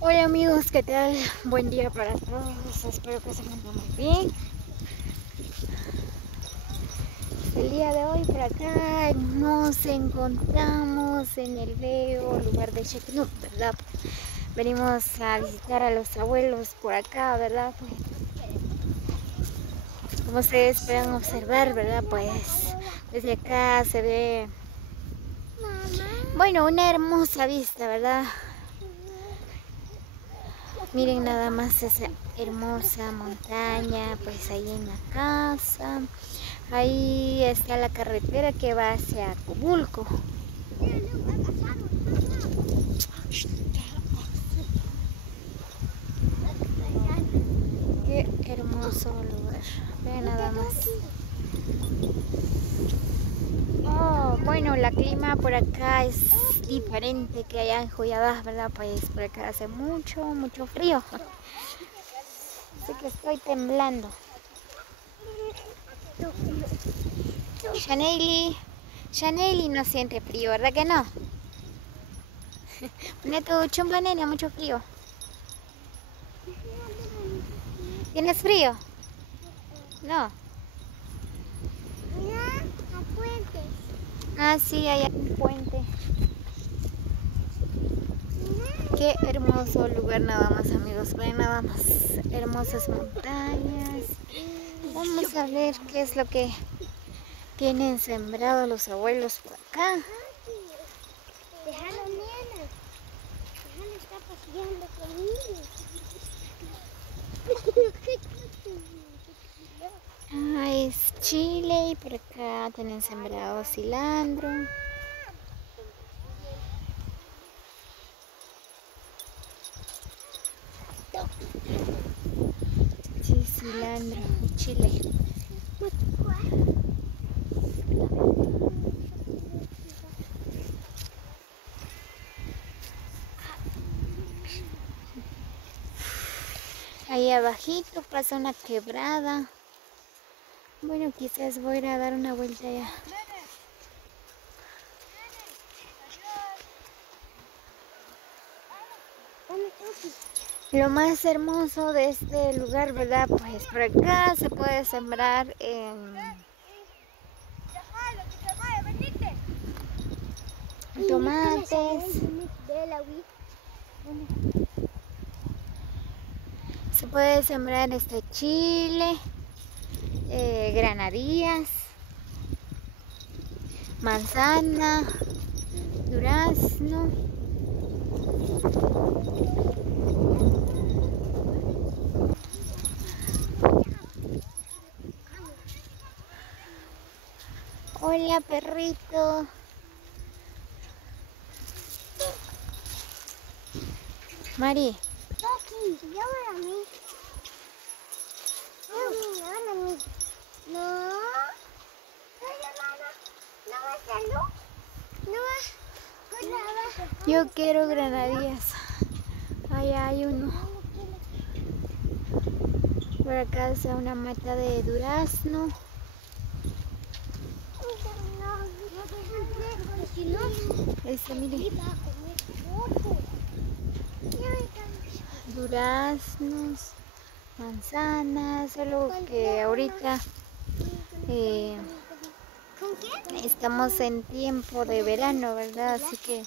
Hola amigos, ¿qué tal? Buen día para todos, espero que se encuentren muy bien. El día de hoy por acá nos encontramos en el bello lugar de Chequinú, ¿verdad? Venimos a visitar a los abuelos por acá, ¿verdad? Pues, como ustedes pueden observar, ¿verdad? Pues desde acá se ve, bueno, una hermosa vista, ¿verdad? Miren nada más esa hermosa montaña, pues ahí en la casa. Ahí está la carretera que va hacia Cobulco. Qué hermoso lugar. Vean nada más. Oh, bueno, la clima por acá es diferente que allá en Joyadas, ¿verdad? Pues por acá hace mucho frío. Así que estoy temblando. Shaneli no siente frío, ¿verdad que no? Pone tu chumpa, nena, mucho frío. ¿Tienes frío? No. Ah, sí, allá hay un puente. Qué hermoso lugar nada más, amigos. Ven nada más. Hermosas montañas. Vamos a ver qué es lo que tienen sembrado los abuelos por acá. Déjalo, nena. Déjalo, está paseando conmigo. Ah, es chile y por acá tienen sembrado cilantro. Sí, cilantro y chile. Ahí abajito pasa una quebrada. Bueno, quizás voy a ir a dar una vuelta allá. Lo más hermoso de este lugar, ¿verdad? Pues por acá se puede sembrar tomates. Se puede sembrar chile, granadillas, manzana, durazno. Hola, perrito. Mari. Llámame a mí. Llámame a mí. No. No va a salud. No va. Yo quiero granadillas. Allá hay uno. Por acá está una mata de durazno. Mire. Duraznos, manzanas, solo que ahorita estamos en tiempo de verano, ¿verdad? Así que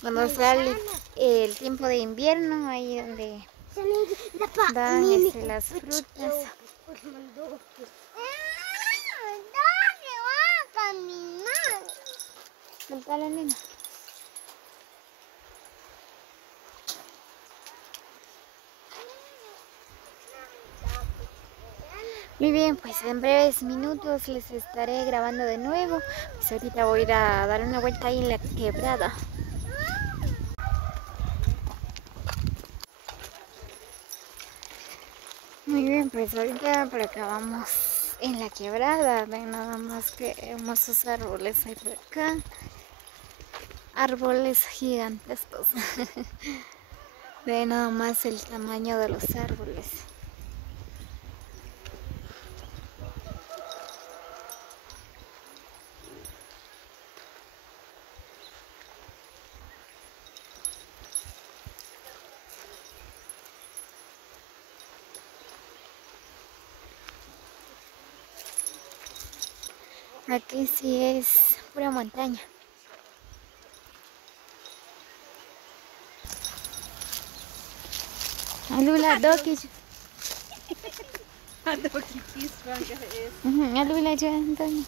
cuando sale el tiempo de invierno, ahí donde dan las frutas. Suéltala, nena. Muy bien, pues en breves minutos les estaré grabando de nuevo. Pues ahorita voy a ir a dar una vuelta ahí en la quebrada. Muy bien, pues ahorita por acá vamos en la quebrada. Ven nada más que hermosos árboles hay por acá. Árboles gigantescos. Ven nada más el tamaño de los árboles. Aquí sí es pura montaña. Alula doki. Alula ya, Antonio.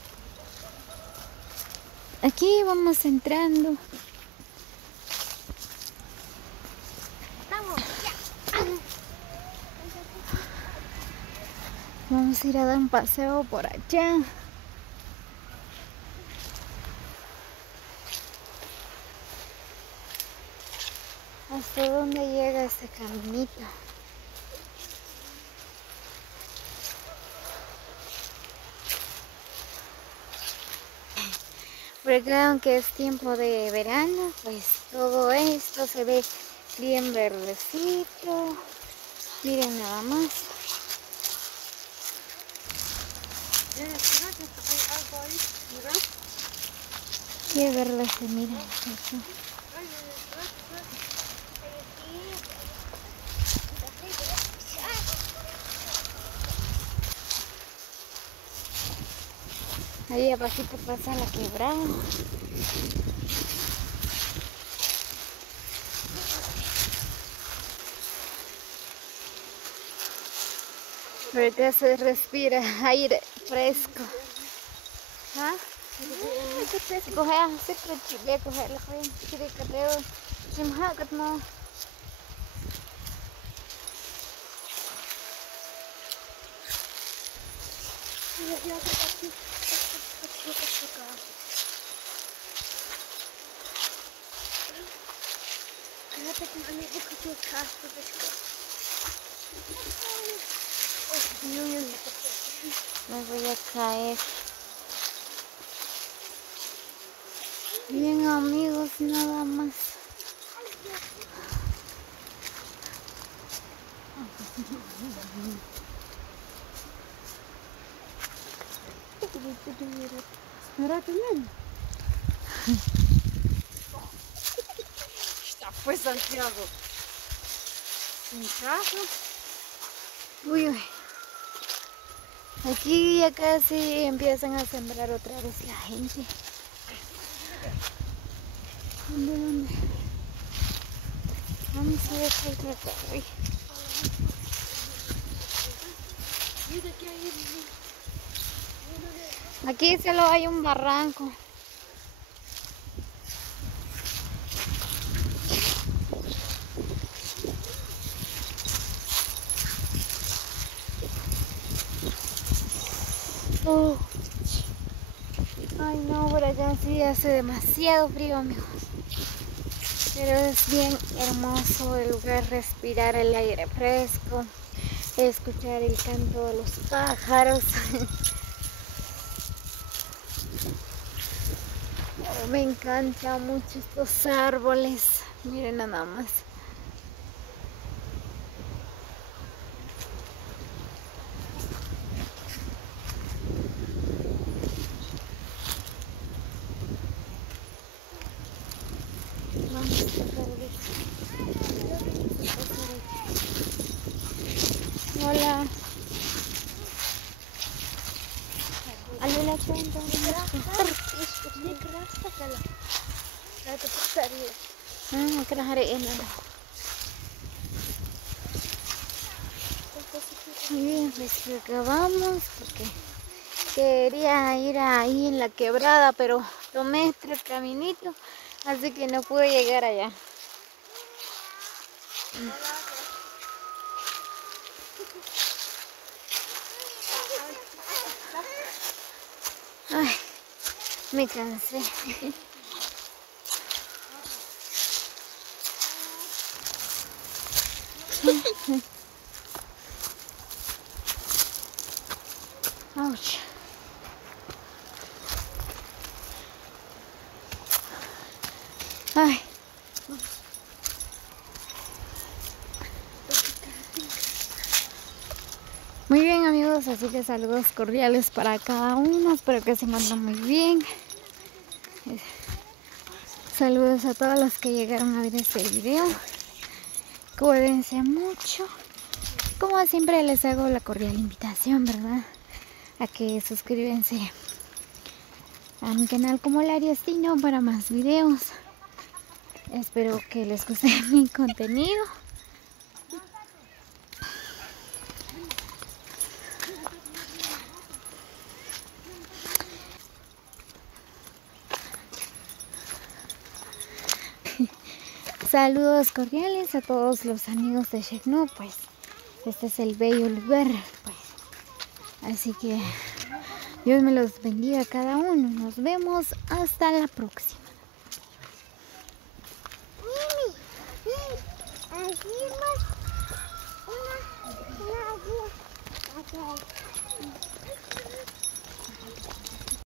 Aquí vamos entrando. Vamos a ir a dar un paseo por allá. ¿Hasta dónde llega este caminito? Porque aunque es tiempo de verano, pues todo esto se ve bien verdecito. Miren nada más. Qué verde se mira aquí. Ahí abajito pasa la quebrada. Ahorita se respira aire fresco. ¿Ah? Coge a hacer cochile, coge la joya, quiere carreo, simha katmo. Me voy a caer. Bien amigos, nada más. Está pues Santiago. Sin caso. Uy, uy. Aquí ya casi empiezan a sembrar otra vez la gente. ¿Dónde? Vamos a ver qué otra cosa. Aquí solo hay un barranco. Oh. Ay no, por allá sí hace demasiado frío, amigos. Pero es bien hermoso el lugar, respirar el aire fresco, escuchar el canto de los pájaros. Oh, me encantan mucho estos árboles. Miren nada más. Vamos a pasar hola. Alula cuenta. Acá hariin na. Muy bien, pues acabamos porque quería ir ahí en la quebrada, pero tomé este caminito, así que no pude llegar allá. Ay, me cansé. Ouch. Ay. Muy bien amigos, así que saludos cordiales para cada uno, espero que se mantengan muy bien. Saludos a todos los que llegaron a ver este video. Cuídense mucho. Como siempre les hago la cordial invitación, ¿verdad? A que suscríbanse a mi canal como Lariostino para más videos. Espero que les guste mi contenido. Saludos cordiales a todos los amigos de Chernobyl, pues este es el bello lugar, pues. Así que Dios me los bendiga a cada uno. Nos vemos hasta la próxima. Así más una aquí.